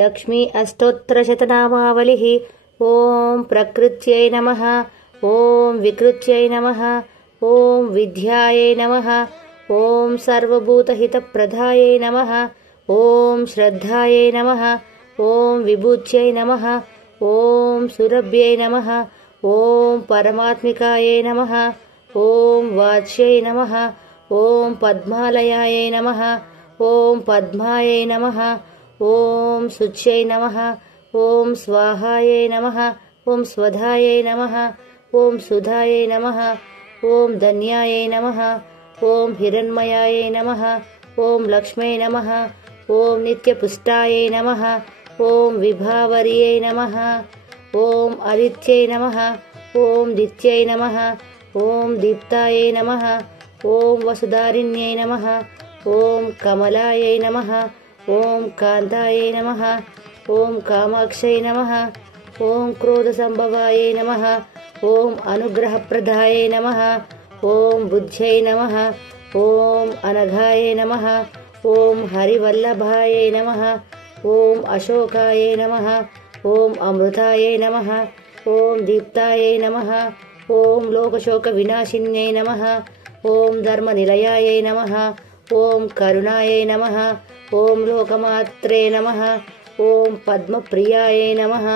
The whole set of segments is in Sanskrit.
लक्ष्मी अष्टोत्तरशतनामावलिः। ॐ प्रकृत्यै नमः। ॐ विकृत्यै नमः। ॐ विद्यायै नमः। ॐ सर्वभूतहितप्रदायै नमः। ॐ श्रद्धायै नमः। ॐ विभूत्यै नमः। ॐ सुरभ्यै नमः। ॐ परमात्मिकायै नमः। ॐ वाच्यै नमः। ॐ पद्मालयायै नमः। ॐ पद्मायै नमः। ॐ शुच्यै नमः। ॐ स्वाहायै नमः। ॐ स्वधायै नमः। ॐ सुधायै नमः। ॐ धन्यायै नमः। ॐ हिरण्मयायै नमः। ॐ लक्ष्म्यै नमः। ॐ नित्यपुष्टायै नमः। ॐ विभावर्यै नमः। ॐ आदित्यै नमः। ॐ दित्यै नमः। ॐ दीप्तायै नमः। ॐ वसुधारिण्यै नमः। ॐ कमलायै नमः। ॐ कान्तायै नमः। ॐ कामाक्षयै नमः। ॐ क्रोधसम्भवायै नमः। ॐ अनुग्रहप्रदायै नमः। ॐ बुद्ध्यै नमः। ॐ अनघायै नमः। ॐ हरिवल्लभायै नमः। ॐ अशोकायै नमः। ॐ अमृतायै नमः। ॐ दीप्तायै नमः। ॐ लोकशोकविनाशिन्यै नमः। ॐ धर्मनिलयायै नमः। ॐ करुणायै नमः। ॐ लोकमात्रे नमः। ॐ पद्मप्रियायै नमः।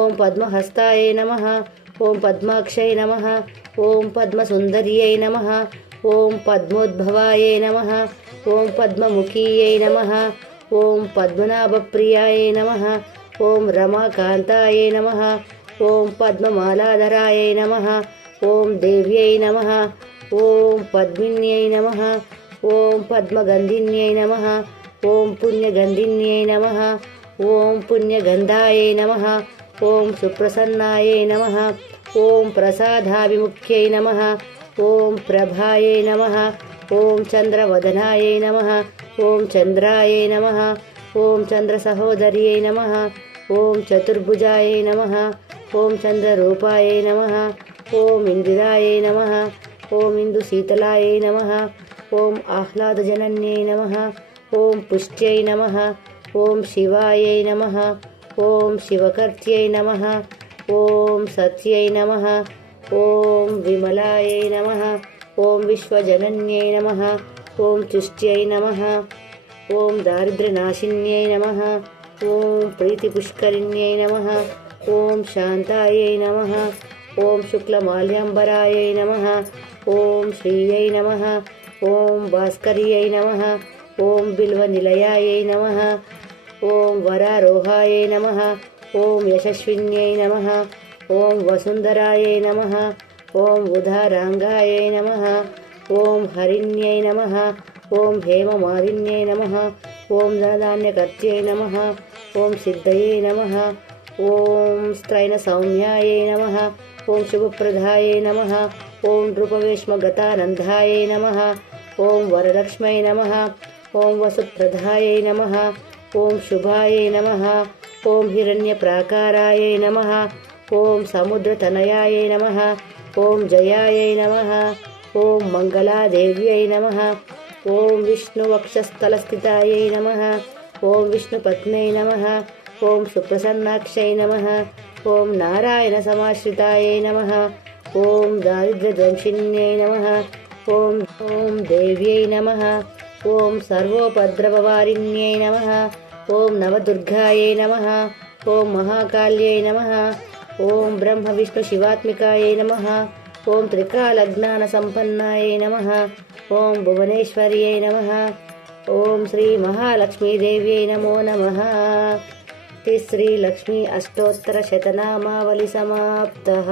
ॐ पद्महस्तायै नमः। ॐ पद्माक्षयै नमः। ॐ पद्मसुन्दर्यै नमः। ॐ पद्मोद्भवायै नमः। ॐ पद्ममुखीयै नमः। ॐ पद्मनाभप्रियायै नमः। ॐ रमाकान्तायै नमः। ॐ पद्ममालाधरायै नमः। ॐ देव्यै नमः। ॐ पद्मिन्यै नमः। ॐ पद्मगन्धिन्यै नमः। ॐ पुण्यगन्धिन्यै नमः। ॐ पुण्यगन्धायै नमः। ॐ सुप्रसन्नायै नमः। ॐ प्रसादाभिमुख्यै नमः। ॐ प्रभायै नमः। ॐ चन्द्रवदनायै नमः। ॐ चन्द्रायै नमः। ॐ चन्द्रसहोदर्यै नमः। ॐ चतुर्भुजायै नमः। ॐ चन्द्ररूपायै नमः। ॐ इन्दिरायै नमः। ॐ इन्दुशीतलायै नमः। ॐ आह्लादजनन्यै नमः। ॐ पुष्ट्यै नमः। ॐ शिवायै नमः। ॐ शिवकर्त्यै नमः। ॐ सत्यै नमः। ॐ विमलायै नमः। ॐ विश्वजनन्यै नमः। ॐ तुष्ट्यै नमः। ॐ दारिद्र्यनाशिन्यै नमः। ॐ प्रीतिपुष्करिण्यै नमः। ॐ शान्तायै नमः। ॐ शुक्लमाल्याम्बरायै नमः। ॐ श्रियै नमः। ॐ भास्कर्यै नमः। ॐ बिल्वनिलयायै नमः। ॐ वरारोहायै नमः। ॐ यशस्विन्यै नमः। ॐ वसुन्धरायै नमः। ॐ उदाराङ्गायै नमः। ॐ हरिण्यै नमः। ॐ हेममालिन्यै नमः। ॐ धनधान्यकर्त्यै नमः। ॐ सिद्धये नमः। ॐ स्त्रैणसौम्यायै नमः। ॐ शुभप्रदायै नमः। ॐ नृपवेश्मगतानन्दायै नमः। ॐ वरलक्ष्म्यै नमः। ॐ वसुप्रदायै नमः। ॐ शुभायै नमः। ॐ हिरण्यप्राकारायै नमः। ॐ समुद्रतनयायै नमः। ॐ जयायै नमः। ॐ मङ्गलादेव्यै नमः। ॐ विष्णुवक्षस्थलस्थितायै नमः। ॐ विष्णुपत्न्यै नमः। ॐ सुप्रसन्नाक्षै नमः। ॐ नारायणसमाश्रितायै नमः। ॐ दारिद्र्यध्वंसिन्यै नमः। ॐ देव्यै नमः। ॐ सर्वोपद्रववारिण्यै नमः। ॐ नवदुर्गायै नमः। ॐ महाकाल्यै नमः। ॐ ब्रह्मविष्णुशिवात्मिकायै नमः। ॐ त्रिकालज्ञानसम्पन्नायै नमः। ॐ भुवनेश्वर्यै नमः। ॐ श्रीमहालक्ष्मीदेव्यै नमो नमः। श्रीलक्ष्मी अष्टोत्तरशतनामावली समाप्तः।